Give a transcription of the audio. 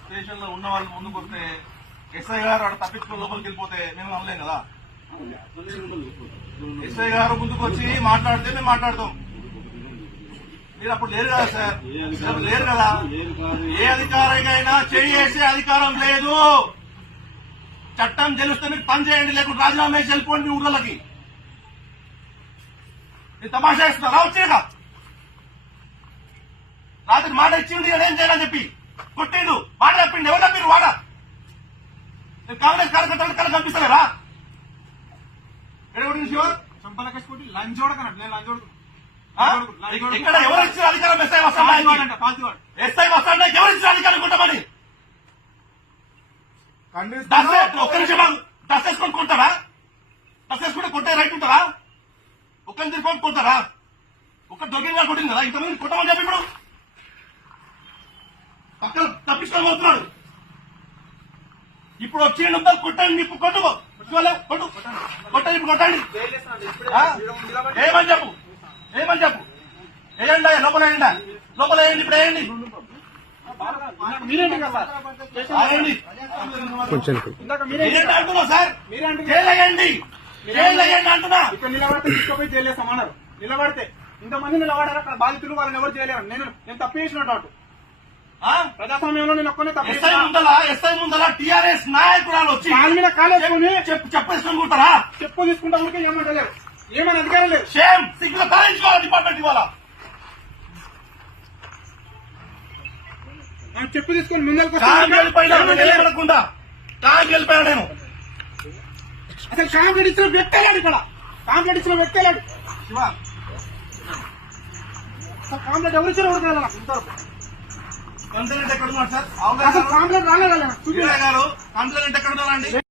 పొజిషన్లో ఉన్న వాళ్ళు ముందుకు వస్తే ఎస్ఐ గారు అక్కడ తప్పించుకుని లోపలికి వెళ్ళిపోతే మేము అనలేం కదా? ఎస్ఐ గారు ముందుకు వచ్చి మాట్లాడితే మేము మాట్లాడతాం. మీరు అప్పుడు లేరు కదా సార్? లేరు కదా? ఏ అధికారికైనా చేసే అధికారం లేదు. చట్టం తెలుస్తే మీరు పని చేయండి లేకుంటే రాజీనామా చేసి వెళ్ళిపోండి మీ ఊళ్ళకి మీరు తమాషా ఇస్తున్నారా వచ్చేగా రాత్రి మాట ఇచ్చిండు ఏం చేయాలని చెప్పి. కొట్టిండు మాట చెప్పిండు ఎవరు మీరు వాడ? కాంగ్రెస్ కార్యకర్తలు కళ కనిపిస్తలేరా? ఎక్కడ కొట్టిండు శివ చంపలకేసి కొట్టి లంచ్ చూడకనట్టు నేను లంచ్ చూడకు ఆ? ఇక్కడ ఎవరు ఇచ్చిన అధికారం? ఎస్ఐ వస్తాడా ఎస్ఐ వస్తాడా? ఎవరు ఇచ్చిన అధికారం కొట్టమని? ఒక్క నిమిషం. దశ వేసుకొని కొంటారా? దశ వేసుకుంటే కొట్టే రైట్ ఉంటారా ఒక్క నిమిషం తిరుపతి కొడతారా? ఒక్క దొంగగా కొట్టింది కదా? ఇంతమంది కొట్టమని చెప్పి ఇప్పుడు? తప్పించుకొని ఇప్పుడు వచ్చిండు కొట్టండి ఇప్పుడు కొట్టు. కొట్టుకోలే కొట్టు. కొట్టండి ఇప్పుడు కొట్టండి. ఏమని చెప్పు? ఏమని చెప్పు? వేయండి లోపల వేయండి. లోపల వేయండి ఇప్పుడు వేయండి. కొంచెం ఇందాక సార్? మీరేంటి జైలయ్యండి అంటున్నా. ఇక్కడ నిలబడితే తీసుకుపోయి చేయలేస్తామన్నారు నిలబడితే ఇంతమంది నిలబడారు అక్కడ బాధితులు వాళ్ళని ఎవరు చేయలేరు నేను నేను తప్పు చేసినట్టు ప్రజాస్వామ్యంలో నేను ఒక్కనే ఎస్ఐ ముందల ఎస్ఐ ముందల టిఆర్ఎస్ నాయకురాలు వచ్చి కాలు మీద కాలేసుకుని చెప్పు చెప్పేసుకొని చెప్పు తీసుకుంటా ఊరికే ఏమంటలేరు ఏమైనా అధికారం లేదు. షేమ్ సిగ్గులో తరలించుకోవాలి డిపార్ట్మెంట్ ఇవాళ. చెప్పు తీసుకొని ముందరకు కాకి వెళ్ళిపోయినా నిలబడకుండా కాకి వెళ్ళిపోయా నేను. అసలు కాంప్లైంట్ ఇచ్చిన వ్యక్తే లేడు ఇక్కడ. కాంప్లైంట్ ఇచ్చిన వ్యక్తే లేడు. కాంప్లైంట్ ఎవరు కంప్లైంట్ ఎక్కడ ఉన్నాడు సార్? వీరయ్య గారు కంప్లైంట్ ఎక్కడ ఉన్నారండి